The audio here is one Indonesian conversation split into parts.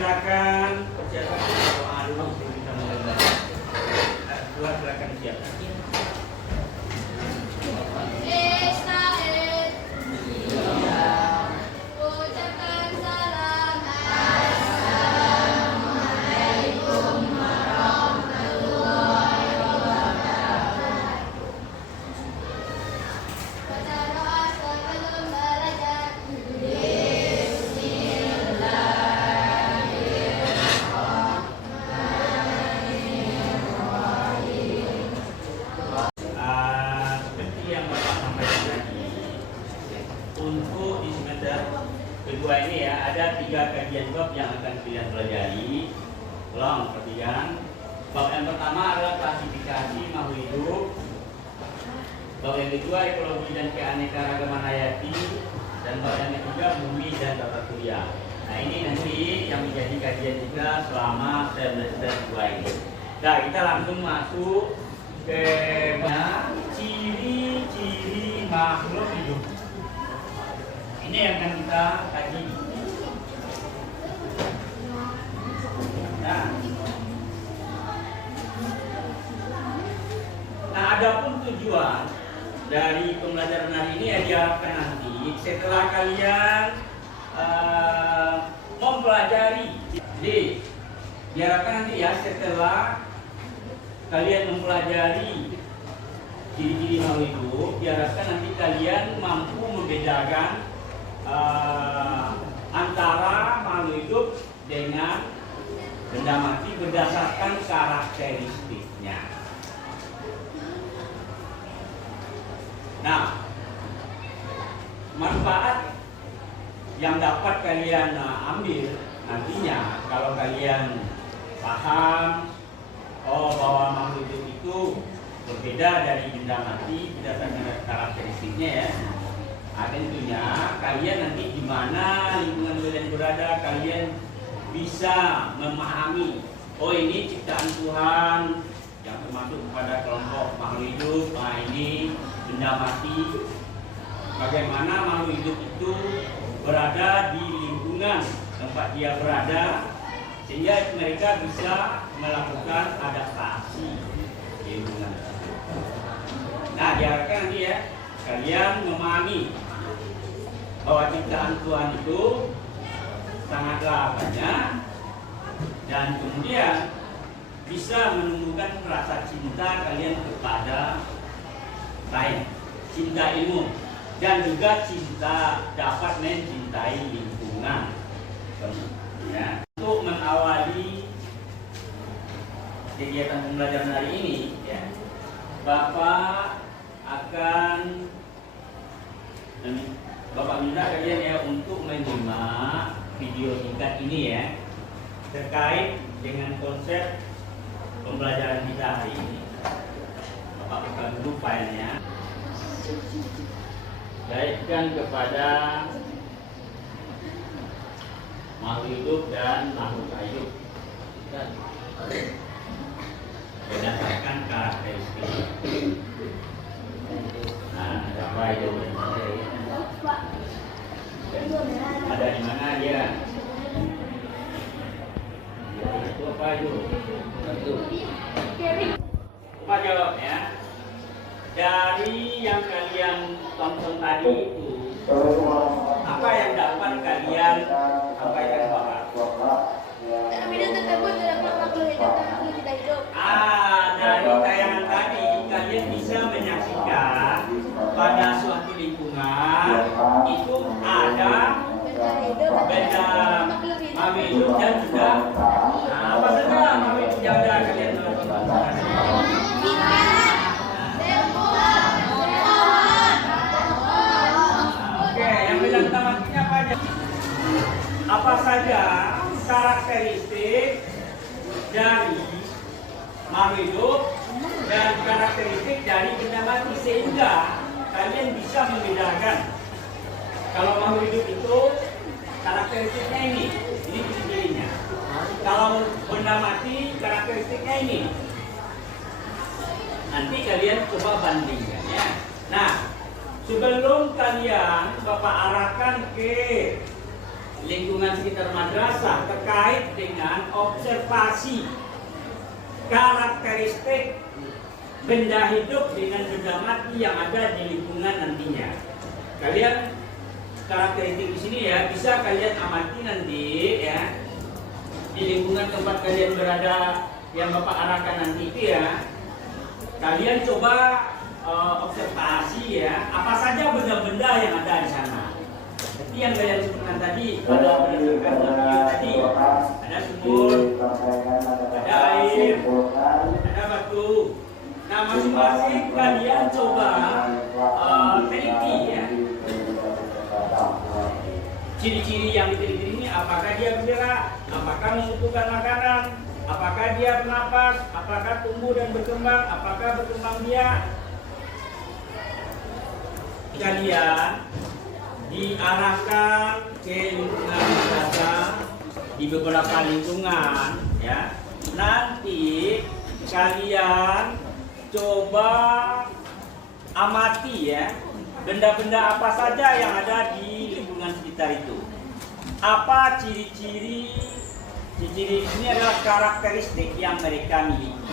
silakan persiapkan doa dulu sebelum kita mulai belajar. Dua silakan siapkan. Untuk di semester kedua ini ya, ada 3 kajian bab yang akan kalian pelajari. Ulang perhatian. Bab yang pertama adalah klasifikasi makhluk hidup. Bab yang kedua ekologi dan keanekaragaman hayati. Dan bab yang ketiga bumi dan tata surya. Nah ini nanti yang menjadi kajian kita selama semester 2 ini. Nah kita langsung masuk ke ciri-ciri makhluk hidup. Ini yang akan kita kaji. Nah, adapun tujuan dari pembelajaran hari ini ya diharapkan nanti setelah kalian mempelajari, jadi diharapkan nanti ya setelah kalian mempelajari ciri-ciri makhluk hidup, diharapkan nanti kalian mampu membedakan antara makhluk hidup dengan benda mati berdasarkan karakteristiknya. Nah, manfaat yang dapat kalian ambil nantinya kalau kalian paham bahwa makhluk hidup itu berbeda dari benda mati berdasarkan karakteristiknya ya. Tentunya kalian nanti di mana lingkungan kalian berada, kalian bisa memahami, oh ini ciptaan Tuhan yang termasuk kepada kelompok makhluk hidup, nah ini benda mati. Bagaimana makhluk hidup itu berada di lingkungan tempat dia berada, sehingga mereka bisa melakukan adaptasi di lingkungan tersebut. Nah diharapkan nanti ya kalian memahami bahwa ciptaan Tuhan itu sangatlah banyak dan kemudian bisa menumbuhkan rasa cinta kalian kepada lain, cinta ilmu dan juga cinta dapat mencintai lingkungan. Ya. Untuk mengawali kegiatan pembelajaran hari ini, ya, Bapak akan Bapak minta kalian ya untuk menyimak video singkat ini ya terkait dengan konsep pembelajaran kita hari ini. Bapak buka dulu filenya. Kaitkan kepada makhluk hidup dan makhluk hidup berdasarkan karakteristik. Nah, apa itu? Ada di mana dia? Itu apa itu? Coba jawab ya. Dari yang kalian tonton tadi itu, apa yang dapat kalian sampaikan Bapak? Video tersebut terdapat makhluk hidup dan makhluk tidak hidup. Dari tayangan tadi kalian bisa menyaksikan pada suatu lingkungan itu ada benda makhluk hidup dan juga apa saja makhluk hidup yang ada kalian tonton. Oke, yang beda utamanya apa aja? Apa saja karakteristik dari makhluk hidup dan karakteristik dari benda mati sehingga kalian bisa membedakan kalau makhluk hidup itu karakteristiknya ini ciri-cirinya. Kalau benda mati karakteristiknya ini. Nanti kalian coba bandingkan ya. Nah, sebelum kalian Bapak arahkan ke lingkungan sekitar madrasah terkait dengan observasi karakteristik benda hidup dengan benda mati yang ada di lingkungan nantinya. Kalian karakteristik di sini ya bisa kalian amati nanti ya di lingkungan tempat kalian berada yang Bapak arahkan nanti itu ya. Kalian coba observasi ya apa saja benda-benda yang ada di sana. Seperti yang kalian sebutkan tadi, ada berdasarkan video tadi, ada sumur, ada air, ada batu. Nah masing-masing kalian coba teliti ya. Ciri-ciri yang diteliti ini, apakah dia bergerak, apakah membutuhkan makanan, apakah dia bernapas, apakah tumbuh dan berkembang, apakah berkembang biak. Kalian diarahkan ke lingkungan madrasah di beberapa lingkungan ya. Nanti kalian coba amati ya benda-benda apa saja yang ada di lingkungan sekitar itu. Apa ciri-ciri ini adalah karakteristik yang mereka miliki.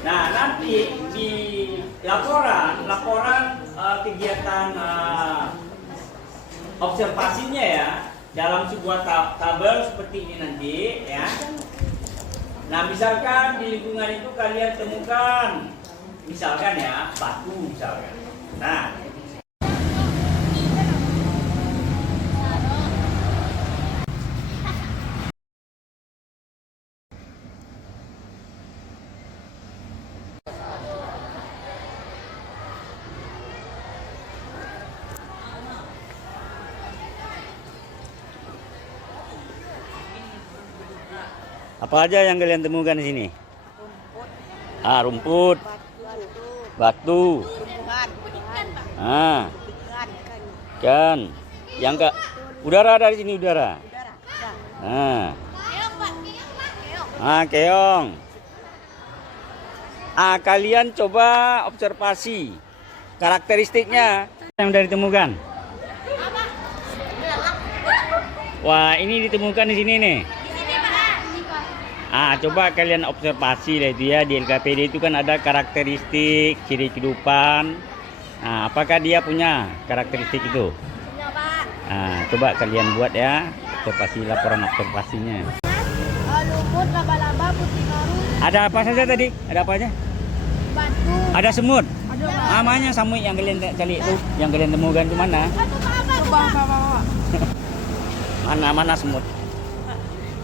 Nah nanti di laporan kegiatan observasinya ya dalam sebuah tabel seperti ini nanti ya. Nah misalkan di lingkungan itu kalian temukan misalkan ya batu misalkan. Nah apa aja yang kalian temukan di sini? Rumput, batu, ikan, yang ke udara dari sini udara. Keong. Kalian coba observasi karakteristiknya yang sudah ditemukan. Wah, ini ditemukan di sini nih. Coba kalian observasi lah itu ya, di LKPD itu kan ada karakteristik ciri kehidupan. Apakah dia punya karakteristik itu? Coba kalian buat ya observasi, laporan observasinya. Lumut, laba-laba, putih marun. Ada apa saja tadi? Ada apa aja? Batu. Ada semut. Ada. Namanya samui yang kalian cari itu, yang kalian temukan itu mana? Mana semut?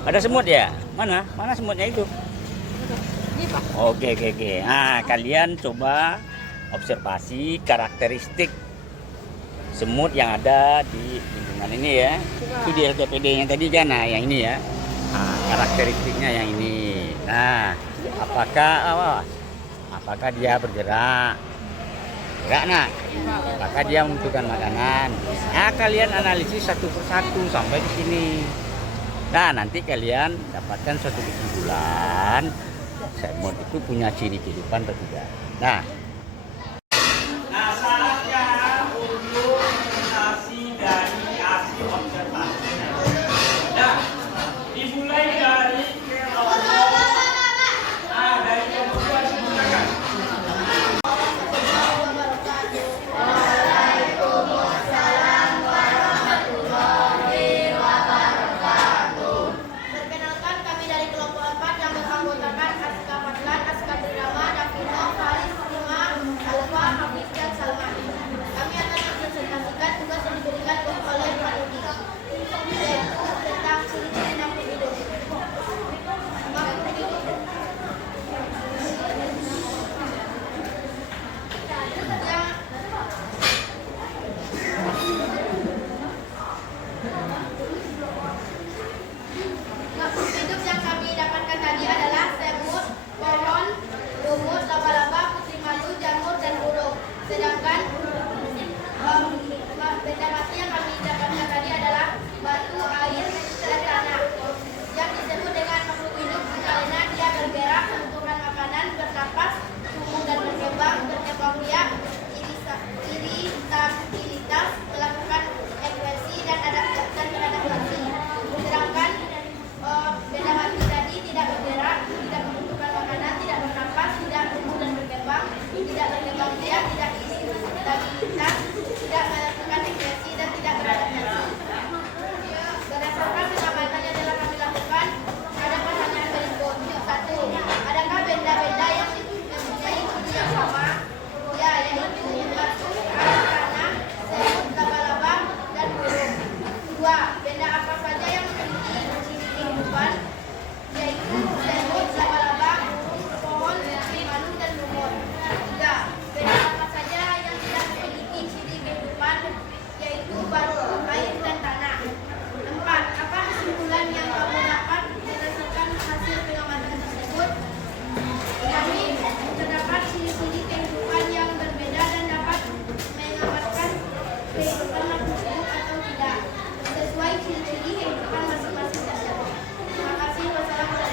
Ada semut ya? Mana semutnya itu? Oke. Kalian coba observasi karakteristik semut yang ada di lingkungan ini ya. Itu di LKPD yang tadi kan, yang ini ya. Karakteristiknya yang ini. Apakah dia bergerak? Apakah dia membutuhkan makanan? Kalian analisis satu persatu sampai di sini. Nanti kalian dapatkan suatu kesimpulan semut itu punya ciri kehidupan atau tidak. Syaratnya untuk presentasi dari hasil observasinya. Dimulai dari kelompok. Dari kelompok dua digunakan. Perkenalkan, kami dari kelompok 4 yang beranggotakan Aska Fadlan, Aska Trinama, Davino, Faris, Prima,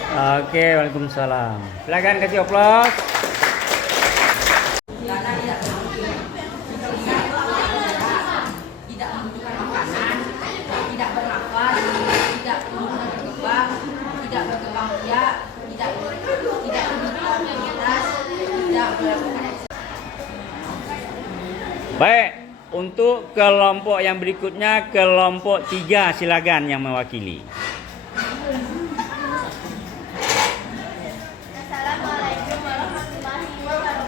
Oke, waalaikumsalam. Silakan kasih aplaus. Karena tidak tidak membutuhkan makanan, tidak bernafas, tidak berkembang, tidak berkembang biak, tidak memiliki aktivitas, tidak melakukan Baik, untuk kelompok yang berikutnya, kelompok 3 silakan yang mewakili. Assalamualaikum warahmatullahi wabarakatuh.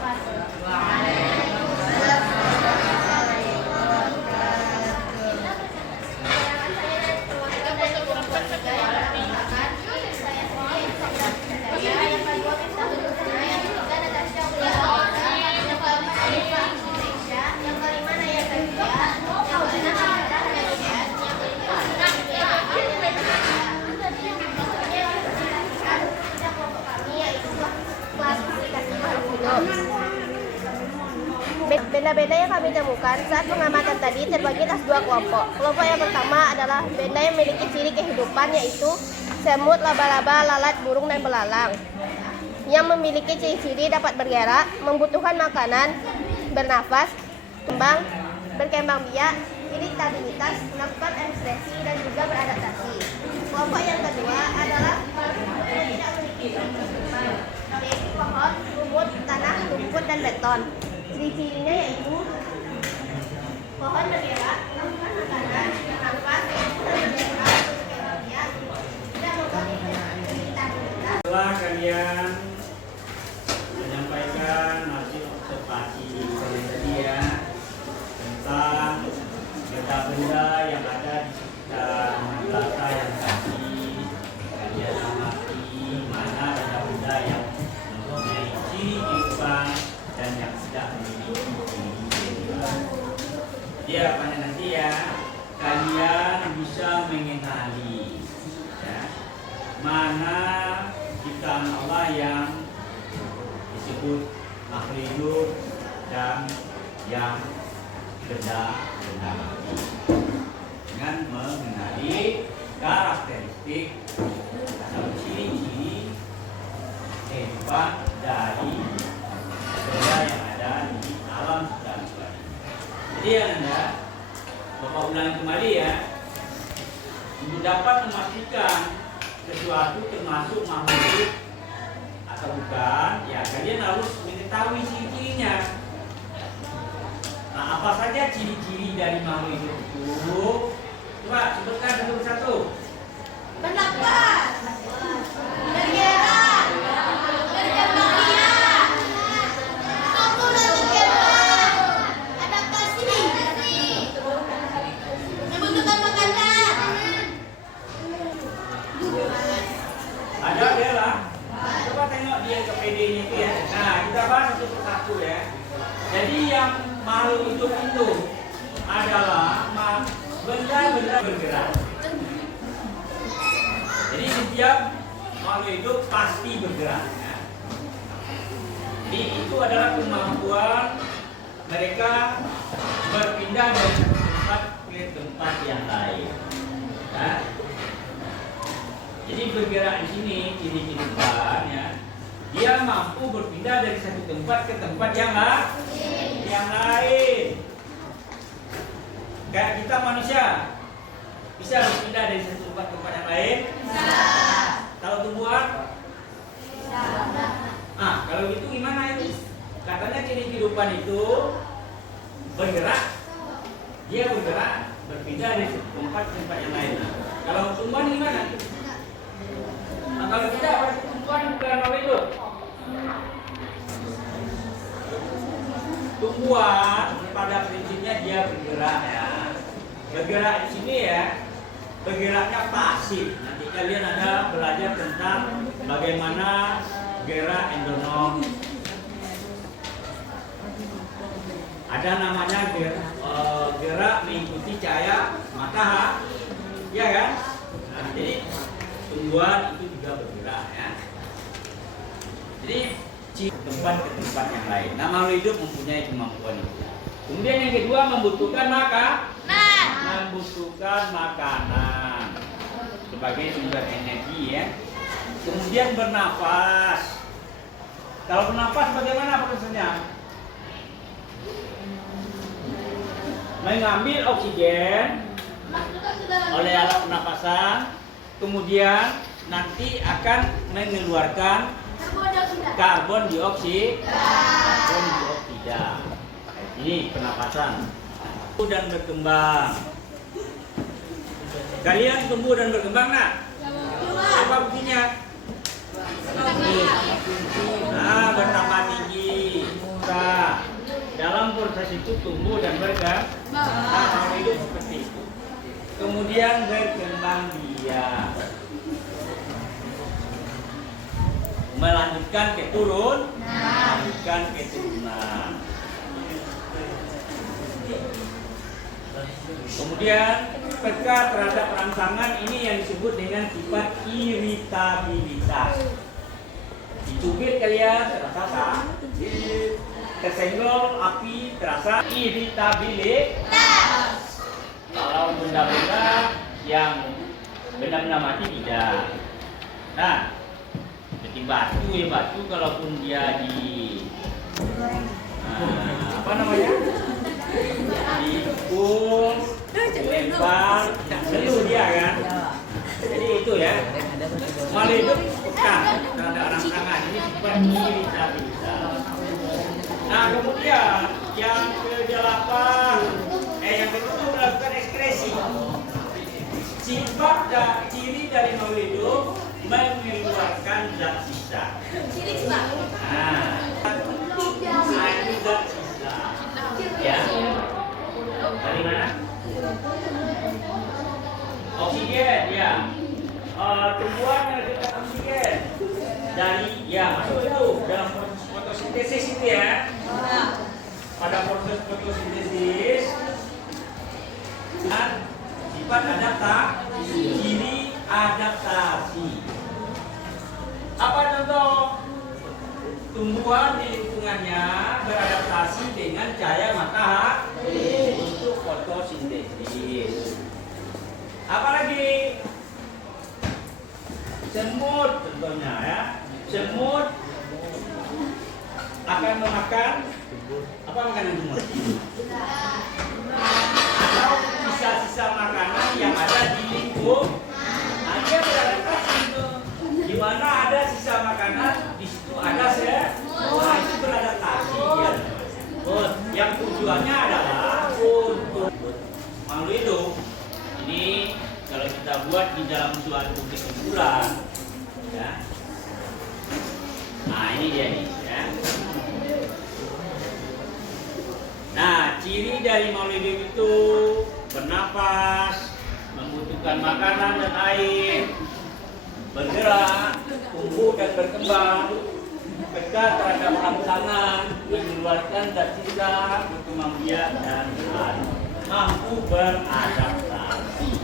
Benda-benda yang kami temukan saat pengamatan tadi terbagi atas 2 kelompok. Kelompok yang pertama adalah benda yang memiliki ciri kehidupan, yaitu semut, laba-laba, lalat, burung, dan belalang. Yang memiliki ciri-ciri dapat bergerak, membutuhkan makanan, bernafas, berkembang biak, iritabilitas, melakukan ekspresi, dan juga beradaptasi. Kelompok yang kedua adalah makhluk yang tidak memiliki kehidupan, yaitu pohon, lumut, tanah, rumput, dan beton. Ciri-cirinya yaitu pohon bergerak, melakukan makanan, bernafas, bergerak, berkembang biak, tidak membuat iritabilitas. Setelah kalian menyampaikan hasil observasi tadi ya, tentang benda-benda yang ada di sekitar data yang tadi kalian amati, mana benda-benda yang mempunyai ciri kehidupan dan yang tidak memiliki ciri kehidupan. Jadi harapannya nanti ya, kalian bisa mengenali ya, mana ciptaan Allah yang disebut makhluk hidup dan yang benda-benda mati, dengan mengenali karakteristik atau ciri-ciri kehidupan dari benda yang ada di alam sekitar kita. Jadi ya Anda, Bapak ulangi kembali ya, untuk dapat memastikan sesuatu termasuk makhluk hidup atau bukan, ya kalian harus mengetahui ciri-cirinya. Nah, apa saja ciri-ciri dari makhluk hidup itu? Coba sebutkan satu persatu. Bernafas, bergerak, berkembang biak, tumbuh dan berkembang, adaptasi, membutuhkan makanan. Ada dia lah. Coba tengok dia KPD-nya itu ya. Nah, kita bahas satu persatu ya. Jadi yang makhluk hidup itu adalah benda-benda bergerak. Jadi setiap makhluk hidup pasti bergerak ya. Jadi itu adalah kemampuan mereka berpindah dari satu tempat ke tempat yang lain ya. Jadi bergerak di sini ciri-ciri ya, dia mampu berpindah dari satu tempat ke tempat yang lain. Kayak kita manusia bisa berpindah dari satu tempat ke tempat yang lain. Kalau tumbuhan, kalau gitu gimana itu? Katanya ciri kehidupan itu bergerak, dia bergerak berpindah dari satu tempat ke tempat yang lain. Kalau tumbuhan gimana? Nah, kalau tidak, pada tumbuhan bukan makhluk hidup. Tumbuhan pada prinsipnya dia bergerak ya. Bergerak di sini ya, bergeraknya pasif. Nanti kalian ada belajar tentang bagaimana gerak endonom. Ada namanya gerak mengikuti cahaya matahari, ya kan? Nah, jadi tumbuhan itu juga bergerak ya. Jadi tempat ke tempat yang lain. Nah, makhluk hidup mempunyai kemampuan itu. Kemudian yang kedua membutuhkan makanan sebagai sumber energi ya. Kemudian bernafas. Kalau bernafas bagaimana prosesnya? Mengambil oksigen oleh alat pernapasan, kemudian nanti akan mengeluarkan karbon dioksida. Ini pernapasan. Dan berkembang. Kalian tumbuh dan berkembang, nak? Apa buktinya? Bertambah tinggi. Nah, dalam proses itu tumbuh dan berkembang. Nah, itu seperti itu. Kemudian berkembang biak. Melanjutkan keturunan. Kemudian peka terhadap rangsangan ini yang disebut dengan sifat iritabilitas. Dicubit kalian terasa sakit, tersenggol api terasa iritabilitas. Kalau benda-benda yang benda-benda mati tidak. Nah, seperti batu kalaupun dia dipukul, dilempar, seluruh dia kan. Jadi itu ya. Malah hidup peka terhadap rangsangan ini sifat iritabilitas. Nah, kemudian yang ke-8 yang ke-7 melakukan ekskresi. Sifat dan ciri dari makhluk hidup mengeluarkan zat sisa. Nah, itu zat sisa. Ya. Dari mana? Oksigen, ya. Tumbuhan menghasilkan oksigen dari masuk itu dalam proses fotosintesis itu ya. Pada proses fotosintesis sifat ciri adaptasi. Apa contoh? Tumbuhan di lingkungannya beradaptasi dengan cahaya matahari untuk fotosintesis. Apalagi? Semut contohnya ya. Semut akan memakan apa makanan semut? Atau sisa-sisa makanan yang ada di lingkup. Nah, dia beradaptasi itu. Di mana ada sisa makanan, di situ ada semut. Itu beradaptasi ya. Yang tujuannya adalah untuk makhluk hidup. Ini kalau kita buat di dalam suatu kesimpulan, ya. Nah, ini dia nih, ya. Nah, ciri dari makhluk hidup itu bernafas, membutuhkan makanan dan air, bergerak, tumbuh dan berkembang, peka terhadap rangsangan, mengeluarkan zat sisa, berkembang biak dan mampu beradaptasi.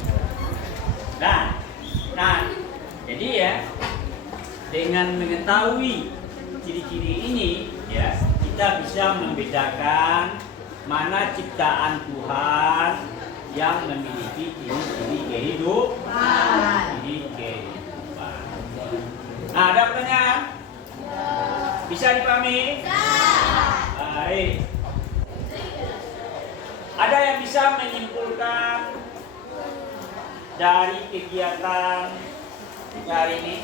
Nah, jadi ya, dengan mengetahui ciri-ciri ini, ya, kita bisa membedakan mana ciptaan Tuhan yang memiliki ciri-ciri kehidupan. Nah, ada pertanyaan? Bisa dipahami? Baik. Ada yang bisa menyimpulkan dari kegiatan kita hari ini?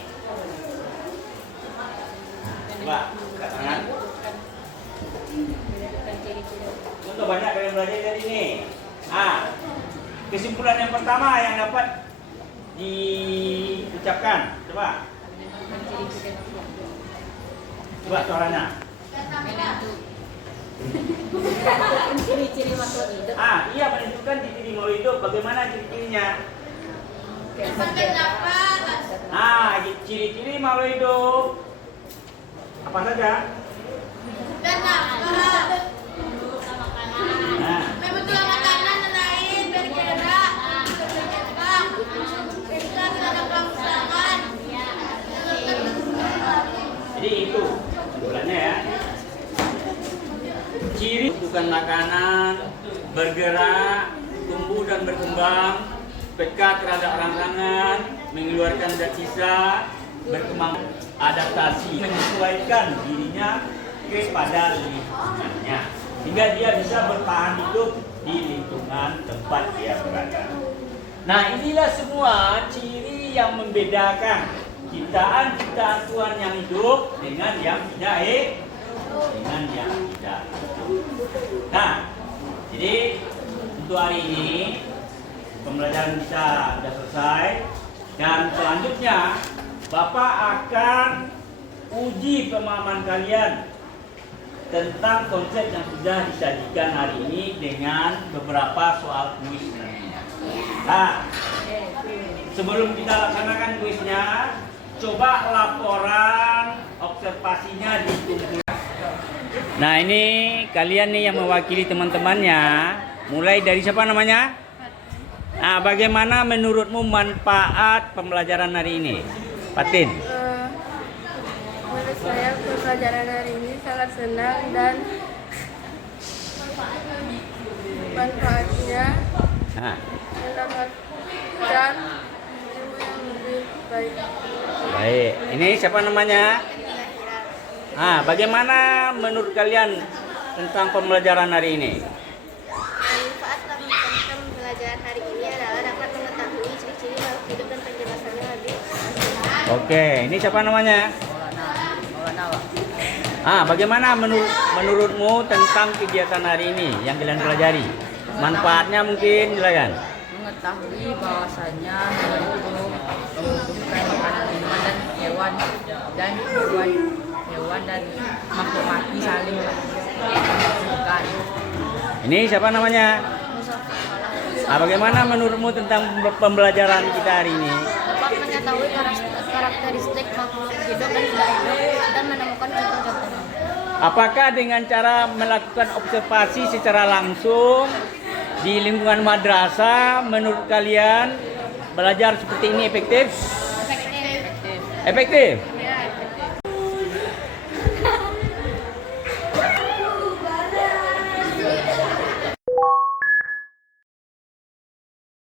Coba, angkat tangan. Untuk banyak kalian belajar dari ini. Kesimpulan yang pertama yang dapat diucapkan. Coba suaranya. Ciri-ciri makhluk hidup. Iya, menentukan ciri makhluk hidup. Bagaimana ciri-cirinya? Ciri-ciri makhluk hidup apa saja? Membutuhkan makanan dan air, bergerak, berkembang, bisa terhadap rangsangan. Jadi itu kesimpulannya ya. Ciri bukan makanan, bergerak, tumbuh dan berkembang, peka terhadap rangsangan, mengeluarkan zat sisa, berkembang adaptasi, menyesuaikan dirinya kepada lingkungannya, sehingga dia bisa bertahan hidup di lingkungan tempat dia berada. Nah, inilah semua ciri yang membedakan ciptaan-ciptaan Tuhan yang hidup dengan yang tidak hidup. Nah, jadi untuk hari ini pembelajaran kita sudah selesai, dan selanjutnya Bapak akan uji pemahaman kalian tentang konsep yang sudah disajikan hari ini dengan beberapa soal kuis nantinya. Nah, sebelum kita laksanakan kuisnya, coba laporan observasinya dikumpulkan. Nah, ini kalian nih yang mewakili teman-temannya. Mulai dari siapa namanya? Nah, bagaimana menurutmu manfaat pembelajaran hari ini? Fatin. Menurut saya pembelajaran hari ini sangat senang dan manfaatnya Nah, mendapatkan ilmu yang lebih baik. baik. Ini siapa namanya? Ah, bagaimana menurut kalian tentang pembelajaran hari ini? Manfaat tentang pembelajaran hari ini adalah dapat mengetahui ciri-ciri makhluk hidup dan penjelasannya lebih. Oke, ini siapa namanya? Ah, bagaimana menurutmu tentang kegiatan hari ini yang kalian pelajari? Manfaatnya mungkin silakan. Mengetahui bahwasanya hewan itu membutuhkan makanan minuman dan hewan dan makhluk mati saling membutuhkan. Ini siapa namanya? Ah, bagaimana menurutmu tentang pembelajaran kita hari ini? Dapat mengetahui karakteristik makhluk hidup dan tidak hidup dan menemukan contoh-contohnya. Apakah dengan cara melakukan observasi secara langsung di lingkungan madrasah, menurut kalian belajar seperti ini efektif? Efektif. Efektif?